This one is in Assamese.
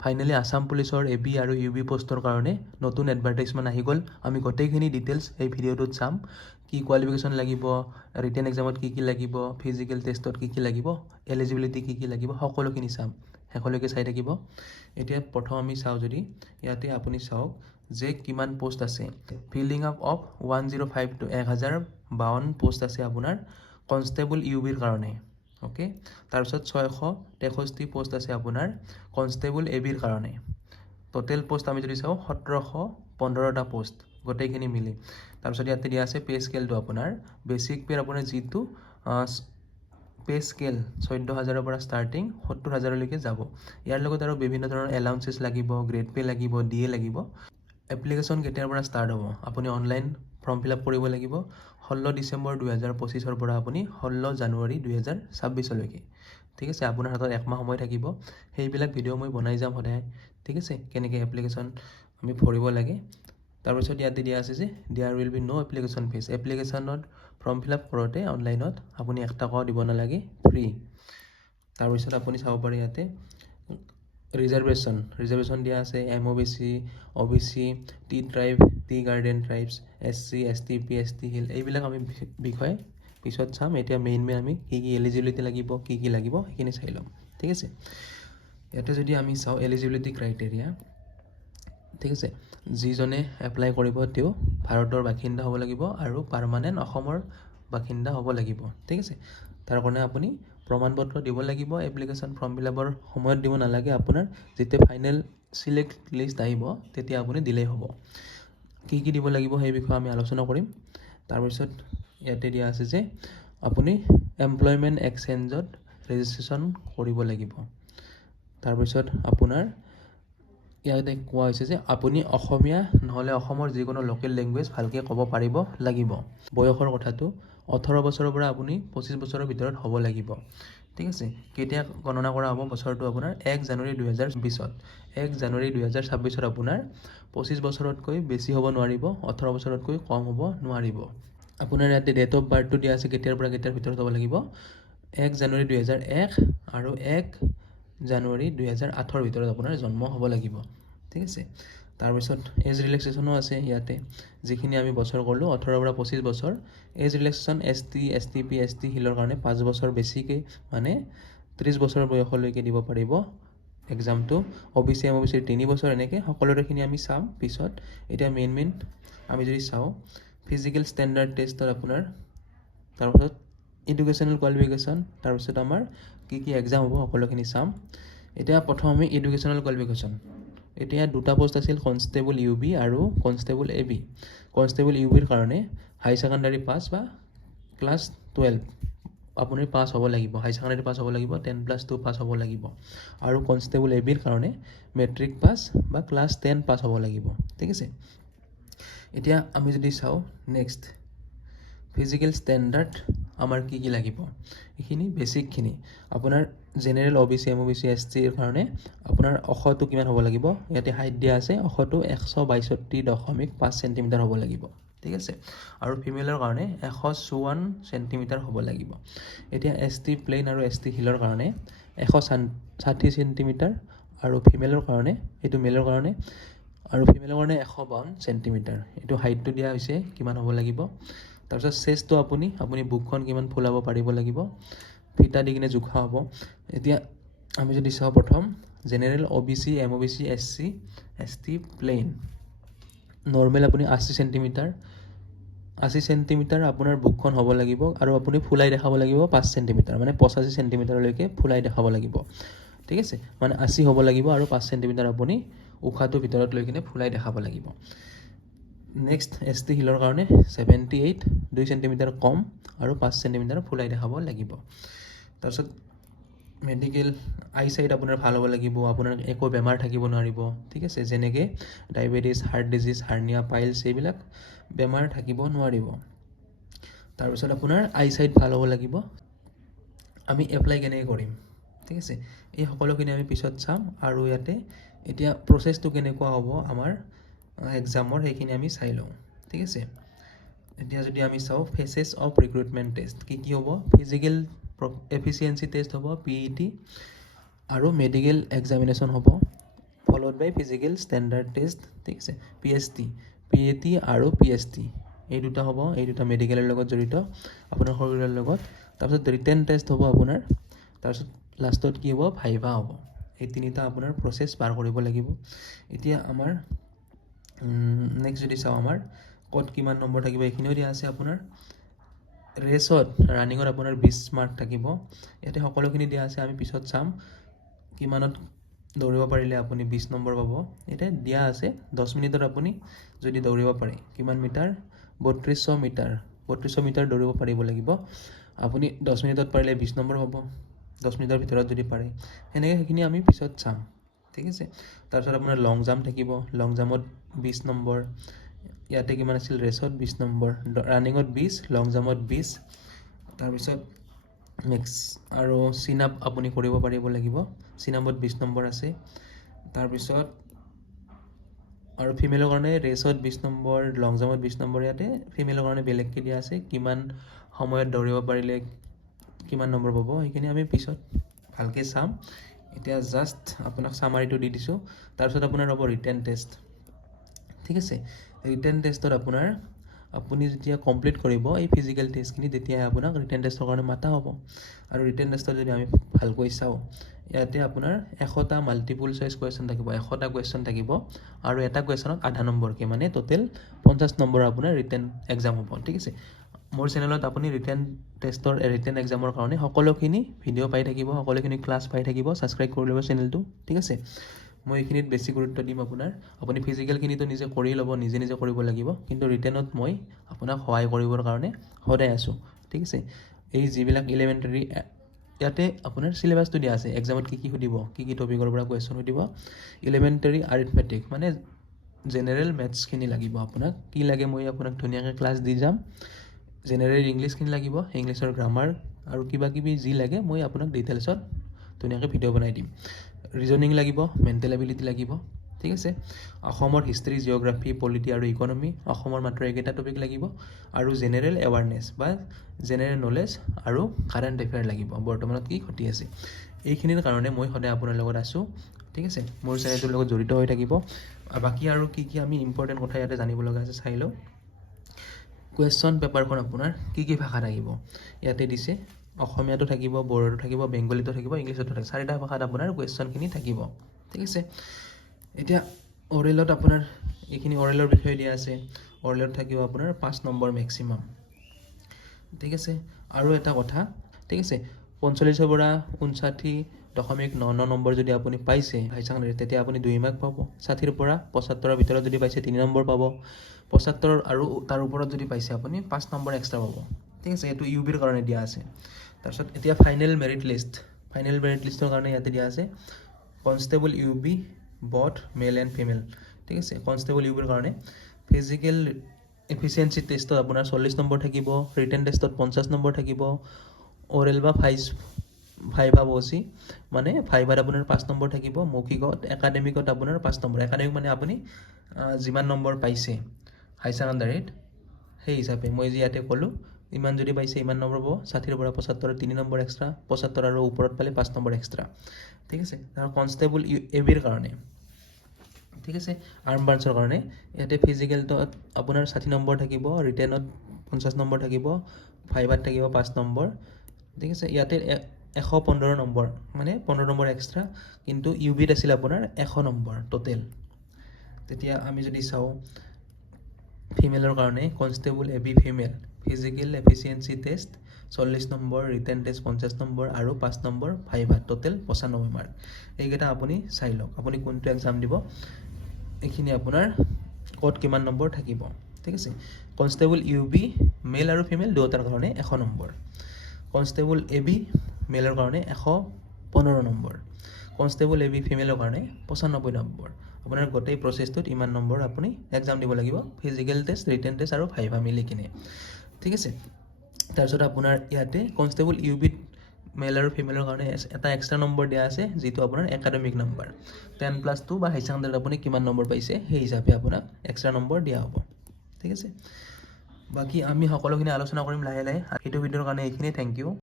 ফাইনেলি আসাম পুলিচৰ এবি আৰু ইউবি পোষ্টৰ কাৰণে নতুন এডভাৰটাইজমেণ্ট আহি গ'ল। আমি গোটেইখিনি ডিটেইলছ এই ভিডিঅ'টোত চাম। কি কোৱালিফিকেশ্যন লাগিব, ৰিটেন এক্সামত কি লাগিব, ফিজিকেল টেষ্টত কি লাগিব, এলিজিবিলিটি কি লাগিব, সকলোখিনি চাম। শেষলৈকে চাই থাকিব। এতিয়া প্ৰথম আমি চাওঁ যদি ইয়াতে আপুনি চাওক যে কিমান পোষ্ট আছে। Fielding up of 105 to 1052 post আছে আপোনাৰ কনষ্টেবল ইউবিৰ কাৰণে। অ'কে, তাৰপিছত 663 পোষ্ট আছে আপোনাৰ কনষ্টেবল এবিৰ কাৰণে। টোটেল পোষ্ট আমি যদি চাওঁ 1715টা পোষ্ট গোটেইখিনি মিলি। তাৰপিছত ইয়াতে দিয়া আছে পে স্কেলটো আপোনাৰ বেচিক পেৰ আপোনাৰ যিটো পে স্কেল 14,000ৰ পৰা ষ্টাৰ্টিং 70,000লৈকে যাব। ইয়াৰ লগত আৰু বিভিন্ন ধৰণৰ এলাউন্সেছ লাগিব, গ্ৰেড পে লাগিব, ডিএ লাগিব। এপ্লিকেশ্যন কেতিয়াৰ পৰা ষ্টাৰ্ট হ'ব? আপুনি অনলাইন ফৰ্ম ফিল আপ কৰিব লাগিব 16 ডিচেম্বৰ 2025ৰ পৰা আপুনি 16 জানুৱাৰী 2026লৈকে। ঠিক আছে, আপোনাৰ হাতত একমাহ সময় থাকিব। সেইবিলাক ভিডিঅ' মই বনাই যাম সদায়। ঠিক আছে, কেনেকৈ এপ্লিকেশ্যন আমি ভৰিব লাগে। তাৰপিছত ইয়াতে দিয়া আছে যে there will be no' application fees. এপ্লিকেশ্যনত ফৰ্ম ফিল আপ কৰোঁতে অনলাইনত আপুনি 1 টকাও দিব নালাগে, ফ্ৰী। তাৰপিছত আপুনি চাব পাৰে ইয়াতে ৰিজাৰ্ভেশ্যন দিয়া আছে MOBC, OBC, tea tribe, tea garden tribes, SC, ST, PST hill, এইবিলাক আমি বিষয়ে পিছত চাম। এতিয়া মেইন আমি কি এলিজিবিলিটি লাগিব, কি লাগিব সেইখিনি চাই ল'ম। ঠিক আছে, ইয়াতে যদি আমি চাওঁ এলিজিবিলিটি ক্ৰাইটেৰিয়া। ঠিক আছে, যিজনে এপ্লাই কৰিব তেওঁ ভাৰতৰ বাসিন্দা হ'ব লাগিব আৰু পাৰ্মানেণ্ট অসমৰ বাসিন্দা হ'ব লাগিব। ঠিক আছে, তাৰ কাৰণে আপুনি প্ৰমাণ পত্ৰ দিব লাগিব। এপ্লিকেশ্যন ফৰ্ম ফিল আপৰ সময়ত দিব নালাগে, আপোনাৰ যেতিয়া ফাইনেল চিলেক্ট লিষ্ট আহিব তেতিয়া আপুনি দিলেই হ'ব। কি দিব লাগিব সেই বিষয়ে আমি আলোচনা কৰিম। তাৰপিছত ইয়াতে দিয়া আছে যে আপুনি এমপ্লয়মেণ্ট এক্সচেঞ্জত ৰেজিষ্ট্ৰেশ্যন কৰিব লাগিব। তাৰপিছত আপোনাৰ ইয়াতে কোৱা হৈছে যে আপুনি অসমীয়া নহ'লে অসমৰ যিকোনো লোকেল লেংগুৱেজ ভালকৈ ক'ব পাৰিব লাগিব। বয়সৰ কথাটো 18 বছৰৰ পৰা আপুনি 25 বছৰৰ ভিতৰত হ'ব লাগিব। ঠিক আছে, কেতিয়া গণনা কৰা হ'ব বছৰটো আপোনাৰ 1 জানুৱাৰী 2020ত। 1 জানুৱাৰী 2026ত আপোনাৰ 25 বছৰতকৈ বেছি হ'ব নোৱাৰিব, 18 বছৰতকৈ কম হ'ব নোৱাৰিব। আপোনাৰ ইয়াতে ডেট অফ বাৰ্থটো দিয়া আছে কেতিয়াৰ পৰা কেতিয়াৰ ভিতৰত হ'ব লাগিব। 1 জানুৱাৰী 2001 আৰু 1 জানুৱাৰী 2008ৰ ভিতৰত আপোনাৰ জন্ম হ'ব লাগিব। ঠিক আছে, তাৰপিছত এজ ৰিলেক্সেশ্যনো আছে ইয়াতে, যিখিনি আমি বছৰ ক'লোঁ 18 পৰা 25 বছৰ। Age relaxation ST, ST, PST হিলৰ কাৰণে 5 বছৰ বেছিকৈ, মানে 30 বছৰ বয়সলৈকে দিব পাৰিব এক্সামটো। OBC, MOBC 3 বছৰ, এনেকৈ সকলোখিনি আমি চাম পিছত। এতিয়া মেইন আমি যদি চাওঁ ফিজিকেল ষ্টেণ্ডাৰ্ড টেষ্টত আপোনাৰ, তাৰপিছত এডুকেশ্যনেল কোৱালিফিকেশ্যন, তাৰপিছত আমাৰ কি এক্সাম হ'ব সকলোখিনি চাম। এতিয়া প্ৰথম আমি এডুকেশ্যনেল কোৱালিফিকেশ্যন। এতিয়া 2টা পোষ্ট আছিল কনষ্টেবল ইউবি আৰু কনষ্টেবল এবি। কনষ্টেবল ইউবিৰ কাৰণে হাই ছেকেণ্ডাৰী পাছ বা ক্লাছ 12 আপুনি পাছ হ'ব লাগিব, হাই ছেকেণ্ডাৰী পাছ হ'ব লাগিব, 10+2 পাছ হ'ব লাগিব। আৰু কনষ্টেবল এবিৰ কাৰণে মেট্ৰিক পাছ বা ক্লাছ 10 পাছ হ'ব লাগিব। ঠিক আছে, এতিয়া আমি যদি চাওঁ নেক্সট ফিজিকেল ষ্টেণ্ডাৰ্ড আমাৰ কি লাগিব, এইখিনি বেছিকখিনি। আপোনাৰ জেনেৰেল OBC, MOBC, STৰ কাৰণে আপোনাৰ ওখটো কিমান হ'ব লাগিব, ইয়াতে হাইট দিয়া আছে, ওখটো 162.5 চেণ্টিমিটাৰ হ'ব লাগিব। ঠিক আছে, আৰু ফিমেলৰ কাৰণে 154 চেণ্টিমিটাৰ হ'ব লাগিব। এতিয়া ST প্লেইন আৰু ST হিলৰ কাৰণে 160 চেণ্টিমিটাৰ, আৰু ফিমেলৰ কাৰণে, এইটো মেলৰ কাৰণে, আৰু ফিমেলৰ কাৰণে 152 চেণ্টিমিটাৰ। এইটো হাইটটো দিয়া হৈছে কিমান হ'ব লাগিব। তাৰপিছত চেষ্টটো আপুনি বুকখন কিমান ফুলাব পাৰিব লাগিব, ফিটা দি কিনে জোখা হ'ব। এতিয়া আমি যদি চাওঁ প্ৰথম general OBC, MOBC, SC, ST plain normal আপুনি 80 চেণ্টিমিটাৰ আপোনাৰ বুকখন হ'ব লাগিব, আৰু আপুনি ফুলাই দেখাব লাগিব 5 চেণ্টিমিটাৰ, মানে 85 চেণ্টিমিটাৰলৈকে ফুলাই দেখাব লাগিব। ঠিক আছে, মানে 80 হ'ব লাগিব আৰু 5 চেণ্টিমিটাৰ আপুনি উশাহটো ভিতৰত লৈ কিনে ফুলাই দেখাব লাগিব। নেক্সট ST হিলৰ কাৰণে 78, 2 চেণ্টিমিটাৰ কম আৰু 5 চেণ্টিমিটাৰ ফুলাই দেখাব লাগিব। তাৰপিছত মেডিকেল আইচাইট আপোনাৰ ভাল হ'ব লাগিব, আপোনাৰ একো বেমাৰ থাকিব নোৱাৰিব। ঠিক আছে, যেনেকৈ diabetes, heart disease, hernia, piles, এইবিলাক বেমাৰ থাকিব নোৱাৰিব। তাৰপিছত আপোনাৰ আইচাইট ভাল হ'ব লাগিব। আমি এপ্লাই কেনেকৈ কৰিম, ঠিক আছে, এই সকলোখিনি আমি পিছত চাম। আৰু ইয়াতে এতিয়া প্ৰচেছটো কেনেকুৱা হ'ব আমাৰ এক্সামৰ, সেইখিনি আমি চাই লওঁ। ঠিক আছে, এতিয়া যদি আমি চাওঁ ফেচেছ অফ ৰিক্ৰুটমেণ্ট টেষ্ট কি হ'ব, ফিজিকেল এফিচিয়েঞ্চি টেষ্ট হ'ব, PET, আৰু মেডিকেল এক্সামিনেশ্যন হ'ব। ফলোড বাই ফিজিকেল ষ্টেণ্ডাৰ্ড টেষ্ট, ঠিক আছে, PAT আৰু PST এই দুটা হ'ব, এই দুটা মেডিকেলৰ লগত জড়িত আপোনাৰ শৰীৰৰ লগত। তাৰপিছত ৰিটেন টেষ্ট হ'ব আপোনাৰ, তাৰপিছত লাষ্টত কি হ'ব, ভাইভা হ'ব। এই তিনিটা আপোনাৰ প্ৰচেছ পাৰ কৰিব লাগিব। এতিয়া আমাৰ নেক্সট যদি চাওঁ, আমাৰ ক'ত কিমান নম্বৰ থাকিব এইখিনিও দিয়া আছে আপোনাৰ। ৰেচত ৰানিঙত আপোনাৰ 20 মাৰ্ক থাকিব, ইয়াতে সকলোখিনি দিয়া আছে, আমি পিছত চাম কিমানত দৌৰিব পাৰিলে আপুনি 20 নম্বৰ পাব। ইয়াতে দিয়া আছে 10 মিনিটত আপুনি যদি দৌৰিব পাৰে কিমান মিটাৰ, 3200 মিটাৰ, 3200 মিটাৰ দৌৰিব পাৰিব লাগিব। আপুনি 10 মিনিটত পাৰিলে 20 নম্বৰ পাব, 10 মিনিটৰ ভিতৰত যদি পাৰে, সেনেকৈ সেইখিনি আমি পিছত চাম, ঠিক আছে। তাৰপিছত আপোনাৰ লং জাম্প থাকিব, লং জাম্পত 20 নম্বৰ, ইয়াতে কিমান আছিল, ৰেচত 20 নম্বৰ, ৰানিঙত 20, লং জাম্পত 20। তাৰপিছত নেক্সট আৰু চিন আপ আপুনি কৰিব পাৰিব লাগিব, চিন আপত 20 নম্বৰ আছে। তাৰপিছত আৰু ফিমেলৰ কাৰণে ৰেচত 20 নম্বৰ, লং জাম্পত 20 নম্বৰ, ইয়াতে ফিমেলৰ কাৰণে বেলেগকৈ দিয়া আছে, কিমান সময়ত দৌৰিব পাৰিলে কিমান নম্বৰ পাব, সেইখিনি আমি পিছত ভালকৈ চাম। এতিয়া জাষ্ট আপোনাক চামাৰিটো দি দিছোঁ। তাৰপিছত আপোনাৰ হ'ব ৰিটেন টেষ্ট, ঠিক আছে। ৰিটেন টেষ্টত আপুনি যেতিয়া কমপ্লিট কৰিব এই ফিজিকেল টেষ্টখিনি, তেতিয়াহে আপোনাক ৰিটেন টেষ্টৰ কাৰণে মাতা হ'ব। আৰু ৰিটেন টেষ্টত যদি আমি ভালকৈ চাওঁ, ইয়াতে আপোনাৰ 100টা মাল্টিপুল চইচ কুৱেশ্যন থাকিব, 100টা কুৱেশ্যন থাকিব, আৰু এটা কুৱেশ্যনত আধা নম্বৰকৈ, মানে টোটেল 50 নম্বৰ আপোনাৰ ৰিটেন এক্সাম হ'ব, ঠিক আছে। মোৰ চেনেলত আপুনি ৰিটেন টেষ্টৰ ৰিটেন এক্সামৰ কাৰণে সকলোখিনি ভিডিঅ' পাই থাকিব, সকলোখিনি ক্লাছ পাই থাকিব। ছাবস্ক্ৰাইব কৰি ল'ব চেনেলটো, ঠিক আছে। মই এইখিনিত বেছি গুৰুত্ব দিম আপোনাৰ, আপুনি ফিজিকেলখিনিতো নিজে কৰি ল'ব, নিজে কৰিব লাগিব, কিন্তু ৰিটেনত মই আপোনাক সহায় কৰিবৰ কাৰণে সদায় আছোঁ, ঠিক আছে। এই যিবিলাক এলিমেণ্টাৰী, ইয়াতে আপোনাৰ চিলেবাছটো দিয়া আছে, এক্সামত কি সুধিব, কি টপিকৰ পৰা কুৱেশ্যন সুধিব। এলিমেণ্টাৰী আৰিথমেটিক মানে জেনেৰেল মেথছখিনি লাগিব আপোনাক, কি লাগে মই আপোনাক ধুনীয়াকৈ ক্লাছ দি যাম। জেনেৰেল ইংলিছখিনি লাগিব, ইংলিছৰ গ্ৰামাৰ আৰু কিবা কিবি যি লাগে মই আপোনাক ডিটেইলছত ধুনীয়াকৈ ভিডিঅ' বনাই দিম। ৰিজনিং লাগিব, মেণ্টেল এবিলিটি লাগিব, ঠিক আছে। অসমৰ হিষ্ট্ৰী, জিঅ'গ্ৰাফী, পলিটি আৰু ইকনমি, অসমৰ মাত্ৰ এইকেইটা টপিক লাগিব। আৰু জেনেৰেল এৱাৰনেছ বা জেনেৰেল নলেজ আৰু কাৰেণ্ট এফেয়াৰ লাগিব, বৰ্তমানত কি ঘটি আছে। এইখিনিৰ কাৰণে মই সদায় আপোনাৰ লগত আছোঁ, ঠিক আছে। মোৰ চেনেলটোৰ লগত জড়িত হৈ থাকিব। বাকী আৰু কি আমি ইম্পৰ্টেণ্ট কথা ইয়াতে জানিব লগা আছে চাই লওঁ। কুৱেশ্যন পেপাৰখন আপোনাৰ কি ভাষা থাকিব, ইয়াতে দিছে। অসমীয়াটো থাকিব, বড়োটো থাকিব, বেংগলীটো থাকিব, ইংলিছতো থাকিব, 4টা ভাষাত আপোনাৰ কুৱেশ্যনখিনি থাকিব, ঠিক আছে। এতিয়া অৰেলত আপোনাৰ এইখিনি অৰেলৰ বিষয়ে দিয়া আছে। অৰেলত থাকিব আপোনাৰ 5 নম্বৰ মেক্সিমাম, ঠিক আছে। আৰু এটা কথা, ঠিক আছে, 45ৰ পৰা 59.99 নম্বৰ যদি আপুনি পাইছে হাই ছেকেণ্ডেৰী, তেতিয়া আপুনি 2 মাৰ্ক পাব। 60ৰ পৰা 75ৰ ভিতৰত যদি পাইছে 3 নম্বৰ পাব। 75 আৰু তাৰ ওপৰত যদি পাইছে আপুনি 5 নম্বৰ এক্সট্ৰা পাব, ঠিক আছে। এইটো UBৰ কাৰণে দিয়া আছে। তাৰপিছত এতিয়া ফাইনেল মেৰিট লিষ্টৰ কাৰণে ইয়াতে দিয়া আছে constable UB both male and female, ঠিক আছে। কনষ্টেবল UBৰ কাৰণে ফিজিকেল এফিচিয়েঞ্চি টেষ্টত আপোনাৰ 40 নম্বৰ থাকিব, ৰিটেন টেষ্টত 50 নম্বৰ থাকিব, অৰেল বা ভাইভা বচি মানে ভাইভাত আপোনাৰ 5 নম্বৰ থাকিব, মৌখিকত একাডেমিকত আপোনাৰ 5 নম্বৰ। একাডেমিক মানে আপুনি যিমান নম্বৰ পাইছে হাই ছেকেণ্ডাৰীত সেই হিচাপে মই যে ইয়াতে ক'লোঁ, ইমান যদি পাইছে ইমান নম্বৰ পাব। 60ৰ পৰা 75 3 নম্বৰ এক্সট্ৰা, 75 আৰু ওপৰত পালে 5 নম্বৰ এক্সট্ৰা, ঠিক আছে। আৰু কনষ্টেবল ABৰ কাৰণে, ঠিক আছে, আৰ্ম ব্ৰাঞ্চৰ কাৰণে ইয়াতে ফিজিকেলটো আপোনাৰ 60 নম্বৰ থাকিব, ৰিটেনত 50 নম্বৰ থাকিব, ভাইভাত থাকিব 5 নম্বৰ, ঠিক আছে। ইয়াতে 115 নম্বৰ মানে 15 নম্বৰ এক্সট্ৰা, কিন্তু UBত আছিল আপোনাৰ 100 নম্বৰ টোটেল। তেতিয়া আমি যদি চাওঁ ফিমেলৰ কাৰণে constable AB female physical efficiency test 40 number, written test 50 number আৰু 5 নম্বৰ ভাইভা, টোটেল 95 মাৰ্ক। এইকেইটা আপুনি চাই লওক, আপুনি কোনটো এক্সাম দিব, এইখিনি আপোনাৰ ক'ত কিমান নম্বৰ থাকিব, ঠিক আছে। কনষ্টেবল UB মেল আৰু ফিমেল দুয়োটাৰ কাৰণে 100 নম্বৰ, কনষ্টেবল AB মেলৰ কাৰণে 115 নম্বৰ, কনষ্টেবল AB ফিমেলৰ কাৰণে 95 নম্বৰ। আপোনাৰ গোটেই প্ৰচেছটোত ইমান নম্বৰ আপুনি এক্সাম দিব লাগিব, ফিজিকেল টেষ্ট, ৰিটেন টেষ্ট আৰু ভাইভা মিলি কিনে, ঠিক আছে। তাৰপিছত আপোনাৰ ইয়াতে কনষ্টেবল UBত মেল আৰু ফিমেলৰ কাৰণে এটা এক্সট্ৰা নম্বৰ দিয়া আছে, যিটো আপোনাৰ একাডেমিক নম্বৰ 10+2 বা হাই ছেকেণ্ডাৰীত আপুনি কিমান নম্বৰ পাইছে সেই হিচাপে আপোনাক এক্সট্ৰা নম্বৰ দিয়া হ'ব, ঠিক আছে। বাকী আমি সকলোখিনি আলোচনা কৰিম লাহে লাহে। সেইটো ভিডিঅ'ৰ কাৰণে এইখিনি, থেংক ইউ।